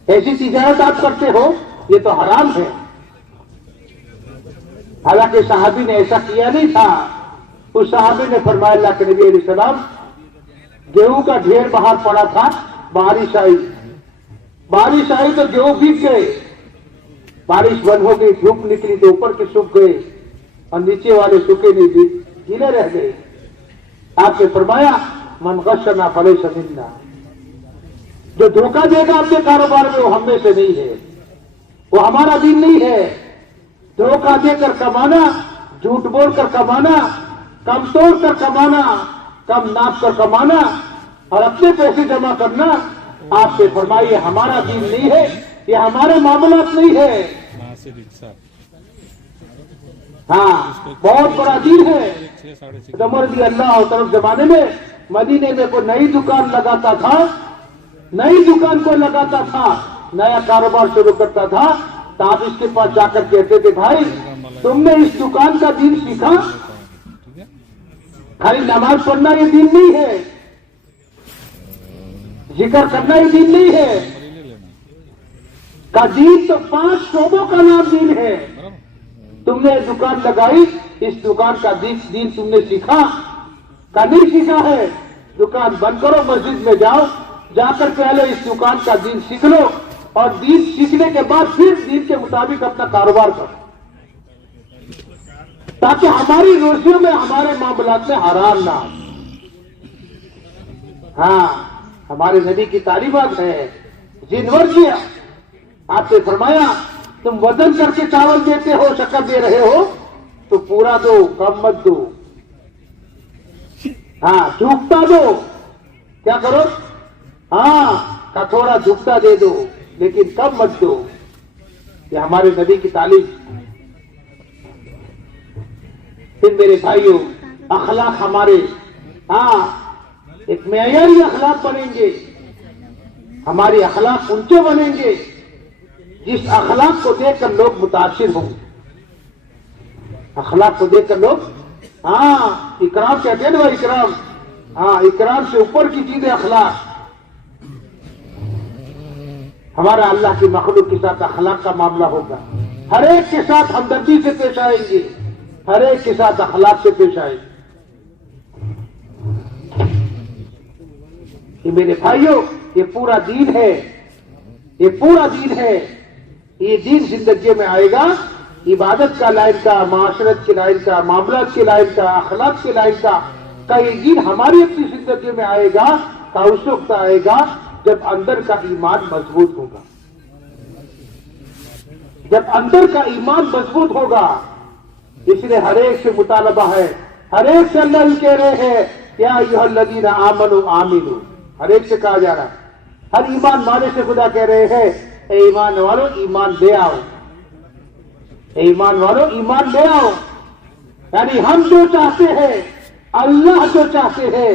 ایسی تجارت آپ کرتے ہو، یہ تو حرام ہے۔ حالانکہ صحابی نے ایسا کیا نہیں تھا، اس صحابی نے فرمایا اللہ کے نبی علیہ السلام گیہوں کا ڈھیر باہر پڑا تھا، بارش آئی تو گیہوں بھیگ گئے، بارش بند ہو گئی، دھوپ نکلی تو اوپر کے سوکھ گئے اور نیچے والے سوکھے نہیں، گیلے رہ گئے۔ آپ نے فرمایا من غشنا فلیس منا، جو دھوکہ دے گا اپنے کاروبار میں وہ ہم میں سے نہیں ہے، وہ ہمارا دین نہیں ہے۔ دھوکہ دے کر کمانا، جھوٹ بول کر کمانا، کم توڑ کر کمانا، کم ناپ کر کمانا اور اپنے پیسے جمع کرنا، آپ سے فرمائیے ہمارا دین نہیں ہے، یہ ہمارے معاملات نہیں ہے۔ ہاں بہت بڑا دین ہے. عمر رضی اللہ عنہ زمانے میں مدینے میں کوئی نئی دکان لگاتا تھا, نئی دکان کو لگاتا تھا, نیا کاروبار شروع کرتا تھا, تو آپ اس کے پاس جا کر کہتے تھے بھائی تم نے اس دکان کا دین سیکھا؟ خالی نماز پڑھنا یہ دین نہیں ہے, ذکر کرنا یہ دین نہیں ہے, کا دین تو 5 شعبوں کا نام دین ہے. تم نے دکان لگائی, اس دکان کا دین تم نے سیکھا کا نہیں سیکھا ہے؟ دکان بند کرو, مسجد میں جاؤ, جا کر پہلے اس دکان کا دین سیکھ لو, اور دین سیکھنے کے بعد پھر دین کے مطابق اپنا کاروبار کرو, تاکہ ہماری روزیوں میں ہمارے معاملات میں حرام نہ ہو. ہاں ہمارے نبی کی تعلیمات ہے. جنور کیا آپ نے فرمایا تم وزن کر کے چاول دیتے ہو, شکر دے رہے ہو, تو پورا دو, کم مت دو. ہاں جھوکتا دو, کیا کرو؟ ہاں کا تھوڑا جھوکتا دے دو, لیکن کم مت دو. یہ ہمارے نبی کی تعلیم. پھر میرے بھائیوں اخلاق ہمارے ایک معیاری اخلاق بنیں گے. ہماری اخلاق اونچے بنیں گے جس اخلاق کو دیکھ کر لوگ متاثر ہوں. اخلاق کو دیکھ کر لوگ اکرام کہتے ہیں نا, اکرام. اکرام سے اوپر کی چیز ہے اخلاق. ہمارا اللہ کی مخلوق کے ساتھ اخلاق کا معاملہ ہوگا. ہر ایک کے ساتھ ہمدردی سے پیش آئیں گے, ہر ایک کے ساتھ اخلاق سے پیش آئیں گے. یہ میرے بھائیوں یہ پورا دین ہے, یہ پورا دین ہے. یہ دین زندگی میں آئے گا عبادت کا لائن کا, معاشرت کے لائن کا, معاملات کے لائن کا, اخلاق کے لائن کا. یہ دین ہماری اپنی زندگی میں آئے گا کا اس وقت آئے گا جب اندر کا ایمان مضبوط ہوگا. جب اندر کا ایمان مضبوط ہوگا. اس لیے ہر ایک سے مطالبہ ہے, ہر ایک سے اللہ ہی کہہ رہے ہیں یا ایھا الذین آمنوا آمنوا. ہر ایک سے کہا جا رہا ہے, ہر ایمان والے سے خدا کہہ رہے ہیں اے ایمان والو ایمان لے آؤ, اے ایمان والو ایمان لے آؤ. یعنی ہم جو چاہتے ہیں, اللہ جو چاہتے ہیں,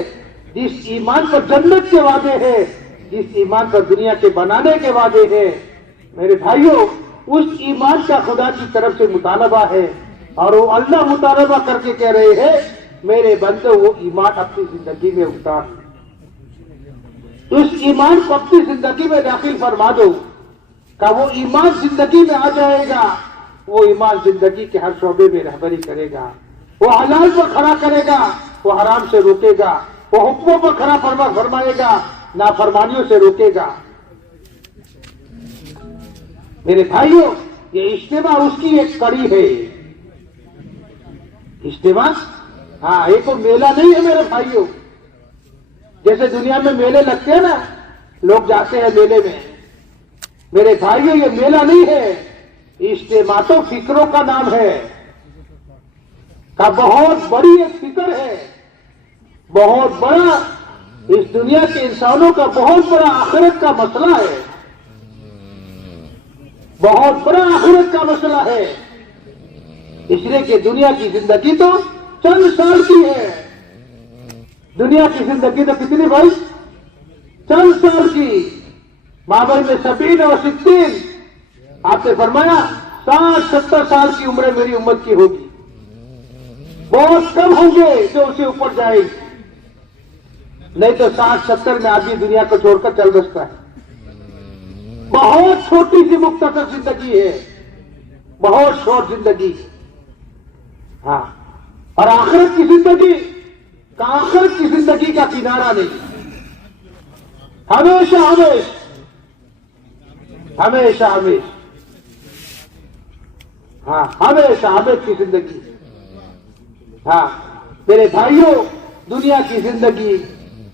جس ایمان پر جنت کے وعدے ہیں, جس ایمان پر دنیا کے بنانے کے وعدے ہیں, میرے بھائیوں اس ایمان کا خدا کی طرف سے مطالبہ ہے. اور وہ اللہ مطالبہ کر کے کہہ رہے ہیں میرے بندے وہ ایمان اپنی زندگی میں اتار, اس ایمان کو اپنی زندگی میں داخل فرما دو. کہ وہ ایمان زندگی میں آ جائے گا, وہ ایمان زندگی کے ہر شعبے میں رہبری کرے گا. وہ حلال پر کھڑا کرے گا, وہ حرام سے روکے گا, وہ حکموں پر کھڑا فرمائے گا, نافرمانیوں سے روکے گا. میرے بھائیوں یہ اجتماع اس کی ایک کڑی ہے. اجتماع یہ تو میلہ نہیں ہے میرے بھائیوں. جیسے دنیا میں میلے لگتے ہیں نا, لوگ جاتے ہیں میلے میں. میرے بھائیوں یہ میلہ نہیں ہے, اجتماع تو فکروں کا نام ہے. کا بہت بڑی ایک فکر ہے, بہت بڑا اس دنیا کے انسانوں کا بہت بڑا آخرت کا مسئلہ ہے, بہت بڑا آخرت کا مسئلہ ہے. اس لیے کہ دنیا کی زندگی تو چند سال کی ہے. دنیا کی زندگی تو کتنی بھائی؟ چند سال کی. مابین میں 70 اور 60, آپ نے فرمایا 60-70 سال کی عمریں میری امت کی ہوگی. بہت کم ہوں گے جو اسے اوپر جائے, نہیں تو 60-70 میں آدمی دنیا کو چھوڑ کر چل بستا ہے. بہت چھوٹی سی مختصر زندگی ہے, بہت شارٹ زندگی. اور آخرت کی زندگی آخرت کی زندگی کا کنارہ نہیں. ہمیشہ ہمیشہ ہمیشہ ہمیشہ ہمیشہ کی زندگی. میرے بھائیوں دنیا کی زندگی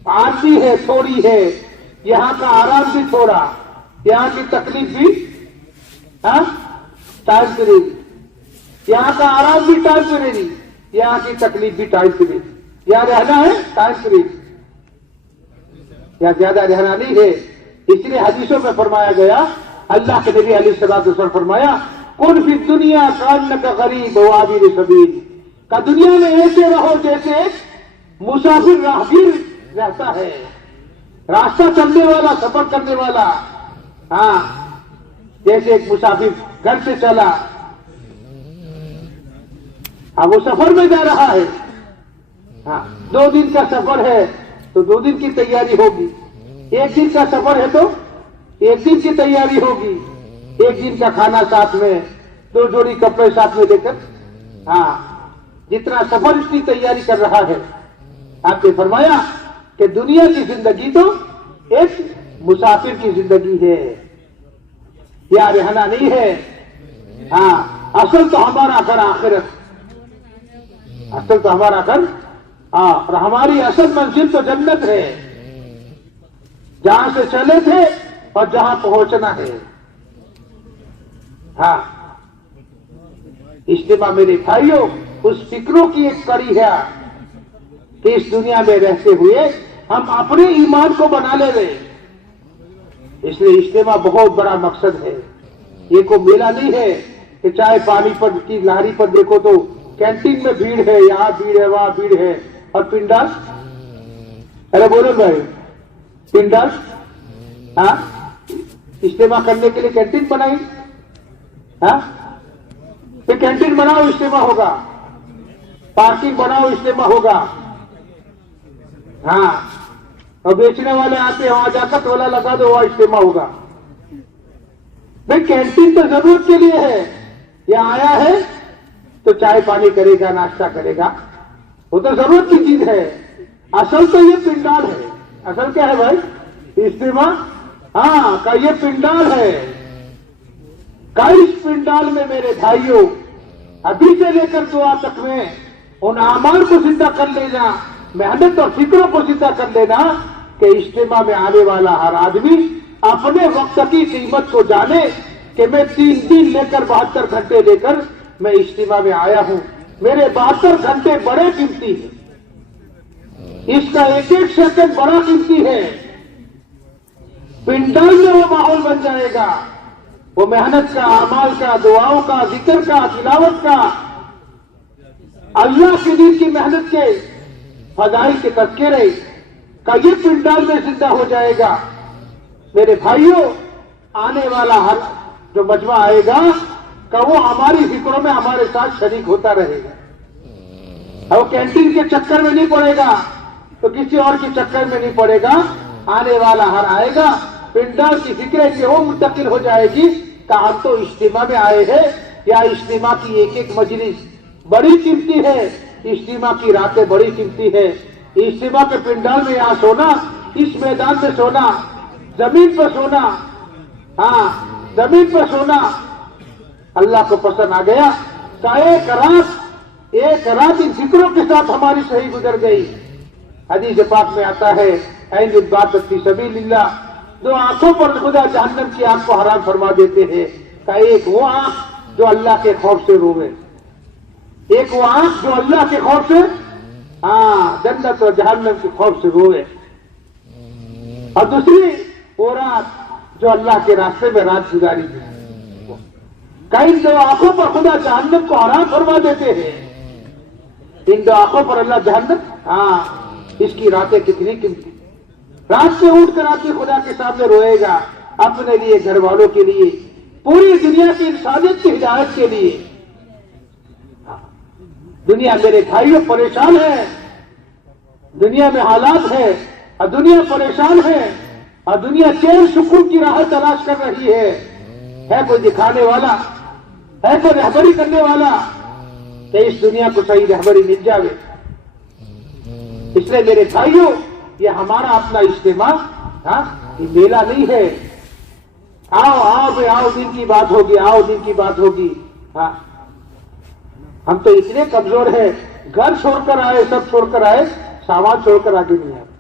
عارضی ہے, تھوڑی ہے. یہاں کا آرام بھی تھوڑا, یہاں کی تکلیف بھی ٹائم پیریڈ. یہاں کا آرام بھی ٹائم پیریڈ, یہاں کی تکلیف بھی ٹائم پیریڈ. یہاں رہنا ہے ٹائم پیریڈ, یہاں زیادہ رہنا نہیں ہے. اس لیے حدیثوں میں فرمایا گیا, اللہ کے نبی علیہ الصلوۃ والسلام فرمایا کن فی الدنیا کانک غریب وعابر سبیل، کا دنیا میں ایسے رہو جیسے مسافر راہگیر رہتا ہے، راستہ چلنے والا، سفر کرنے والا. ہاں، جیسے ایک مسافر گھر سے چلا، اب وہ سفر میں جا رہا ہے. ہاں، 2 دن کا سفر ہے تو 2 دن کی تیاری ہوگی، 1 دن کا سفر ہے تو 1 دن کی تیاری ہوگی، 1 دن کا کھانا ساتھ میں، 2 جوڑی کپڑے ساتھ میں لے کر. ہاں، جتنا سفر اس کی تیاری کر رہا ہے. آپ نے فرمایا کہ دنیا کی زندگی تو ایک مسافر کی زندگی ہے، یا رہنا نہیں ہے. ہاں، اصل تو ہمارا گھر آخرت، اصل تو ہمارا گھر، اور ہماری اصل منزل تو جنت ہے، جہاں سے چلے تھے اور جہاں پہنچنا ہے. ہاں، اجتماع میرے بھائیوں اس فکروں کی ایک کڑی ہے کہ اس دنیا میں رہتے ہوئے ہم اپنے ایمان کو بنا لے رہے. اس لیے اجتماع بہت بڑا مقصد ہے. یہ کوئی میلہ نہیں ہے کہ چائے پانی پر کی لہری پر دیکھو تو کینٹین میں بھیڑ ہے، یہاں بھیڑ ہے، وہاں بھیڑ ہے، اور پنڈال، ارے بولو بھائی، پنڈال. ہاں، اجتماع کرنے کے لیے کینٹین بنائی. ہاں، پھر کینٹین بناؤ اجتماع ہوگا، پارکنگ بناؤ اجتماع ہوگا. ہاں، اور بیچنے والے آتے ہیں، وہاں جا کر ٹولا لگا دو، وہاں اجتماع ہوگا. بھائی کینٹین تو ضرورت کے لیے ہے، یہ آیا ہے تو چائے پانی کرے گا، ناشتہ کرے گا، وہ تو ضرورت کی چیز ہے. اصل تو یہ پنڈال ہے. اصل کیا ہے بھائی؟ اجتماع. ہاں، کا یہ پنڈال ہے. کا اس پنڈال میں میرے بھائیوں ابھی سے لے کر دعا تک میں ان اعمال کو زندہ کر لینا، محنت اور فکروں کو زندہ کر لینا کہ اجتماع میں آنے والا ہر آدمی اپنے وقت کی قیمت کو جانے کہ میں 3 دن لے کر 72 گھنٹے لے کر میں اجتماع میں آیا ہوں. میرے 72 گھنٹے بڑے قیمتی ہیں، اس کا 1 سیکنڈ بڑا قیمتی ہے. پنڈال میں وہ ماحول بن جائے گا، وہ محنت کا، اعمال کا، دعاؤں کا، ذکر کا، تلاوت کا، اللہ کے دین کی محنت کے، فضائل کے تذکرے کا یہ پنڈال میں زندہ ہو جائے گا. میرے بھائیوں آنے والا ہر جو مجمع آئے گا کہ وہ ہماری فکروں میں ہمارے ساتھ شریک ہوتا رہے گا. اور وہ کینٹین کے چکر میں نہیں پڑے گا تو کسی اور کے چکر میں نہیں پڑے گا. آنے والا ہر آئے گا، پنڈال کی فکریں کہ وہ منتقل ہو جائے گی کہ ہم تو اجتماع میں آئے ہیں. یا اجتماع کی ایک مجلس بڑی قیمتی ہے، اجتماع کی راتیں بڑی قیمتی ہے. اجتماع کے پنڈال میں یہاں سونا، اس میدان میں سونا، زمین پر سونا، ہاں زمین پر سونا اللہ کو پسند آ گیا کہ ایک رات ان فکروں کے ساتھ ہماری صحیح گزر گئی. حدیث پاک میں آتا ہے عین العبادۃ فی سبیل اللہ، 2 آنکھوں پر خدا جہنم کی آنکھ کو حرام فرما دیتے ہیں. کہ ایک وہ آنکھ جو اللہ کے خوف سے روے، ایک وہ آنکھ جو اللہ کے خوف سے، ہاں جنت اور جہنم کے خوف سے روے، اور دوسری وہ رات جو اللہ کے راستے میں رات گزاری تھی. کئی 2 آنکھوں پر خدا جہنم کو حرام فرما دیتے ہیں. ان 2 آنکھوں پر اللہ جہنم، ہاں اس کی راتیں کتنی قیمتی. رات سے اٹھ کر آتی خدا کے سامنے روئے گا، اپنے لیے، گھر والوں کے لیے، پوری دنیا کی انسانیت کی ہدایت کے لیے. دنیا میرے بھائیوں پریشان ہے، دنیا میں حالات ہے، اور دنیا پریشان ہے، اور دنیا چین سکون کی راہ تلاش کر رہی ہے. کوئی دکھانے والا، ہے کوئی رہبری کرنے والا کہ اس دنیا کو صحیح رہبری مل جائے. اس لیے میرے بھائیوں یہ ہمارا اپنا اجتماع، ہاں یہ میلہ نہیں ہے. آؤ آؤ بھائی آؤ، دن کی بات ہوگی، آؤ دن کی بات ہوگی. ہاں ہم تو اتنے کمزور ہیں، گھر چھوڑ کر آئے، سب چھوڑ کر آئے، سامان چھوڑ کر آگے نہیں آ رہے،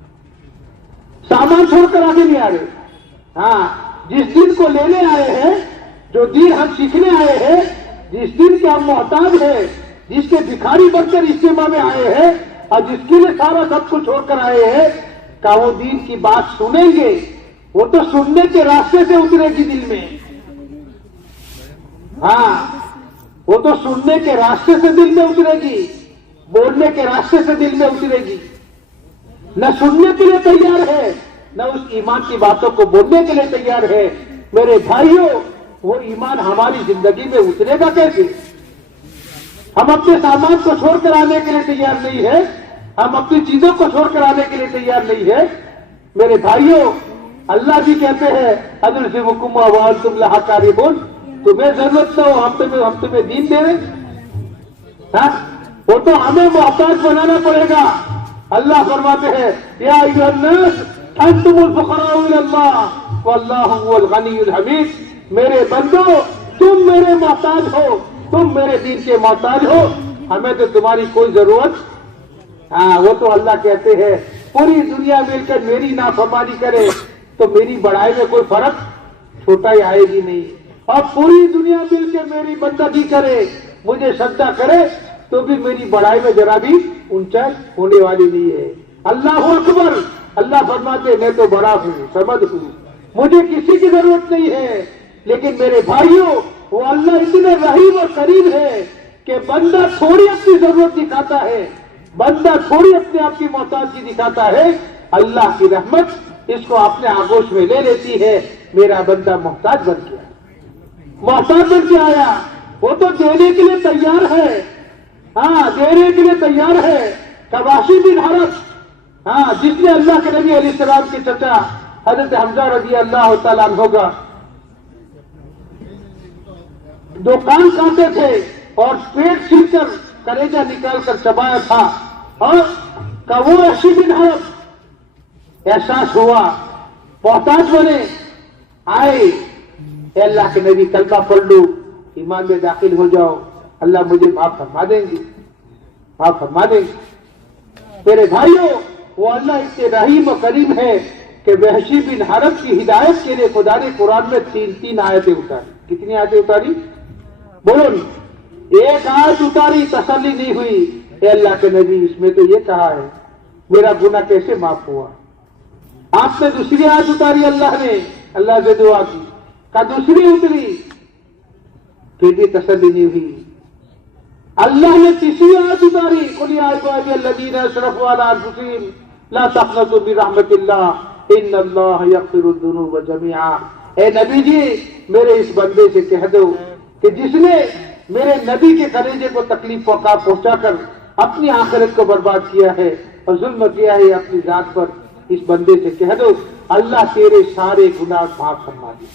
سامان چھوڑ کر آگے نہیں آ رہے. ہاں جس دن کو لینے آئے ہیں، جو دین ہم سیکھنے آئے ہیں، جس دن کے ہم محتاج ہیں، جس کے بھکاری بن کر اجتماع میں آئے ہیں، اور جس کے لیے سارا سب کچھ چھوڑ کر آئے ہیں، کہ وہ دین کی بات سنیں گے، وہ تو سننے کے راستے سے اترے گی دل میں. ہاں وہ تو سننے کے راستے سے دل میں اترے گی، بولنے کے راستے سے دل میں اترے گی. نہ سننے کے لیے تیار ہے، نہ اس ایمان کی باتوں کو بولنے کے لیے تیار ہے. میرے بھائیوں، وہ ایمان ہماری زندگی میں اترے گا کیسے؟ ہم اپنے سامان کو چھوڑ کر آنے کے لیے تیار نہیں ہے، ہم اپنی چیزوں کو چھوڑ کر آنے کے لیے تیار نہیں ہے. میرے بھائیوں، اللہ بھی کہتے ہیں اَنُلْزِمُكُمْ وَأَنْتُمْ لَهَا كَارِهُونَ، تمہیں ضرورت نہ ہو، ہم تمہیں دین دے رہے. ہاں وہ تو ہمیں محتاج بنانا پڑے گا. اللہ فرماتے ہیں یا ایھا الناس انتم الفقراء الی اللہ واللہ هو الغنی الحمید. میرے بندو، تم میرے محتاج ہو، تم میرے دین کے محتاج ہو، ہمیں تو تمہاری کوئی ضرورت. ہاں وہ تو اللہ کہتے ہیں پوری دنیا مل کر میری نافرمانی کرے تو میری بڑائی میں کوئی فرق چھوٹا ہی آئے گی نہیں، اور پوری دنیا مل کے میری بندگی کرے، مجھے سجدہ کرے تو بھی میری بڑائی میں ذرا بھی اونچائی ہونے والی نہیں ہے. اللہ اکبر. اللہ فرماتے میں تو بڑا ہوں، سمجھ ہوں، مجھے کسی کی ضرورت نہیں ہے. لیکن میرے بھائیوں، وہ اللہ اتنے رحیم اور کریم ہے کہ بندہ تھوڑی اپنی ضرورت دکھاتا ہے، بندہ تھوڑی اپنے آپ کی محتاجی دکھاتا ہے، اللہ کی رحمت اس کو اپنے آغوش میں لے لیتی ہے. میرا بندہ محتاج بن گیا، محتاج بن کے آیا، وہ تو دینے کے لیے تیار ہے. ہاں دینے کے لیے تیار ہے. کباشی بن حرب، ہاں جس نے اللہ کے نبی علیہ السلام کے چچا حضرت حمزہ رضی اللہ تعالیٰ عنہ کا دو کان کاٹے تھے اور پیٹ چھیل کر کلیجہ نکال کر چبایا تھا، اور وہ وحشی بن حرب احساس ہوا، محتاج بنے، آئے اے اللہ کے نبی کلمہ پڑھ لو، ایمان میں داخل ہو جاؤ، اللہ مجھے معاف فرما دیں گے، معاف فرما دیں گے. میرے بھائیوں، وہ اللہ اتنے رحیم و کریم ہے کہ وحشی بن حرب کی ہدایت کے لیے خدا نے قرآن میں 3 آیتیں اتاری. کتنی آیتیں اتاری؟ بولو. ایک آیت اتاری، تسلی نہیں ہوئی. اے اللہ کے نبی اس میں تو یہ کہا ہے میرا گناہ کیسے معاف ہوا؟ آپ سے دوسری آیت اتاری اللہ نے، اللہ سے دعا کی، کا دوسری اتری، پھر بھی تسلی نہیں ہوئی. اللہ نے تیسری آیت اتاری، قل یا عبادی الذین اسرفوا علی انفسہم لا تقنطوا من رحمت اللہ ان اللہ یغفر الذنوب جميعا. اے نبی جی، میرے اس بندے سے کہہ دو کہ جس نے میرے نبی کے کلیجے کو تکلیف پہنچا کر اپنی آخرت کو برباد کیا ہے اور ظلم کیا ہے اپنی ذات پر، اس بندے سے کہہ دو اللہ تیرے سارے گناہ معاف فرما دے.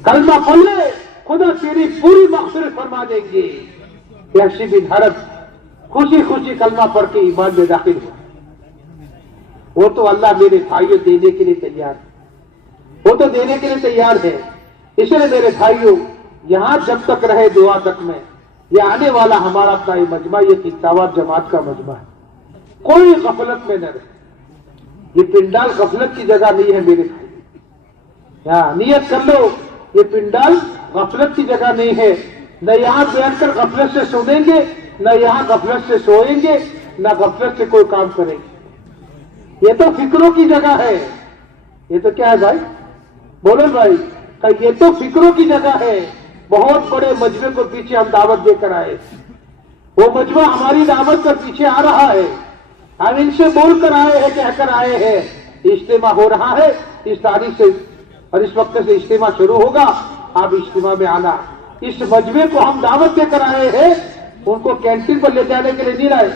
کلمہ پڑھ لے، خدا تیری پوری مغفرت فرما دیں گے. وحشی بن حرب خوشی خوشی کلمہ پڑھ کے ایمان میں داخل ہوا. وہ تو اللہ میرے بھائیوں دینے کے لیے تیار ہے، وہ تو دینے کے لیے تیار ہے. اس لیے میرے بھائیوں، یہاں جب تک رہے دعا تک میں، یہ آنے والا ہمارا اپنا یہ مجمع، یہ خطاوار جماعت کا مجمع ہے، کوئی غفلت میں نہ رہے. یہ پنڈال غفلت کی جگہ نہیں ہے میرے بھائی. نیت کر لو، یہ پنڈال غفلت کی جگہ نہیں ہے. نہ یہاں بیٹھ کر غفلت سے سنیں گے، نہ یہاں غفلت سے سوئیں گے، نہ غفلت سے کوئی کام کریں گے. یہ تو فکروں کی جگہ ہے. یہ تو کیا ہے بھائی؟ بولو بھائی، کہ یہ تو فکروں کی جگہ ہے. بہت بڑے مجمع کو پیچھے ہم دعوت دے کر آئے، وہ مجمع ہماری دعوت کر پیچھے آ رہا ہے. ہم ان سے بول کر آئے ہیں، کہہ کر آئے ہیں. اجتماع ہو رہا ہے اس تاریخ سے اور اس وقت سے اجتماع شروع ہوگا. آپ اجتماع میں آنا. اس مجمع کو ہم دعوت دے کر آئے ہیں، ان کو کینٹین پر لے جانے کے لیے نہیں لائے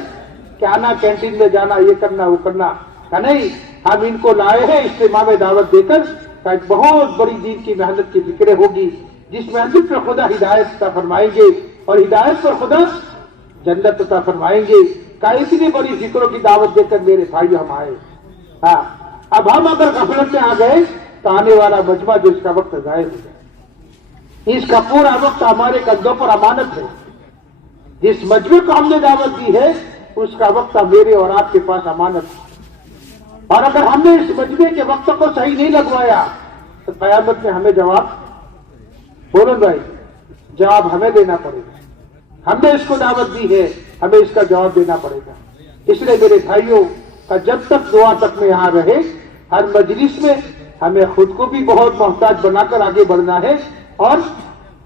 کہ آنا کینٹین میں جانا، یہ کرنا وہ کرنا کا نہیں. ہم ان کو لائے ہیں اجتماع میں دعوت دے کر، ایک بہت بڑی دین کی محنت کی فکریں ہوگی، جس محنت پر خدا ہدایت عطا فرمائیں گے اور ہدایت پر خدا جنت عطا فرمائیں گے. کا اتنی بڑی ذکروں کی دعوت دے کر میرے بھائی ہم آئے. ہاں اب ہم اگر غفلت میں آ گئے تو آنے والا مجمع جو اس کا وقت ضائع ہو جائے. اس کا پورا وقت ہمارے کندھوں پر امانت ہے. جس مجمع کو ہم نے دعوت دی ہے اس کا وقت میرے اور آپ کے پاس امانت ہے. اور اگر ہم نے اس مجمع کے وقت کو صحیح نہیں لگوایا تو قیامت میں ہمیں جواب، بولو بھائی، جواب ہمیں دینا پڑے گا. ہم نے اس کو دعوت دی ہے، ہمیں اس کا جواب دینا پڑے گا. اس لیے میرے بھائیوں کا جب تک دعا تک میں یہاں رہے، ہر مجلس میں ہمیں خود کو بھی بہت محتاج بنا کر آگے بڑھنا ہے اور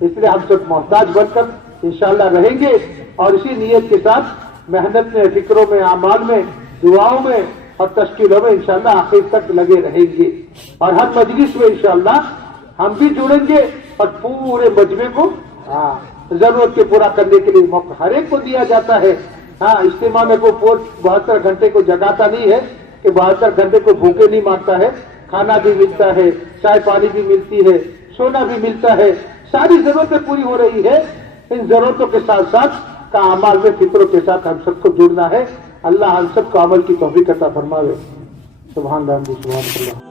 اس لیے ہم سب محتاج بن کر انشاءاللہ رہیں گے اور اسی نیت کے ساتھ محنت میں، فکروں میں، اعمال میں، دعاؤں میں اور تشکیلوں میں انشاءاللہ آخر تک لگے رہیں گے، اور ہر مجلس میں انشاءاللہ ہم بھی جڑیں گے اور پورے مجمع کو ضرورت کے پورا کرنے کے لیے موقع ہر ایک کو دیا جاتا ہے۔ اجتماع میں کوئی 72 گھنٹے کو جگاتا نہیں ہے کہ 72 گھنٹے کو بھوکے نہیں مارتا ہے، کھانا بھی ملتا ہے، چائے پانی بھی ملتی ہے، سونا بھی ملتا ہے، ساری ضرورتیں پوری ہو رہی ہے۔ ان ضرورتوں کے ساتھ ساتھ کا اعمال میں، فکروں کے ساتھ ہم سب کو جڑنا ہے۔ اللہ ہم سب کو عمل کی توفیق عطا فرماوے۔ سبحان اللہ، سبحان اللہ۔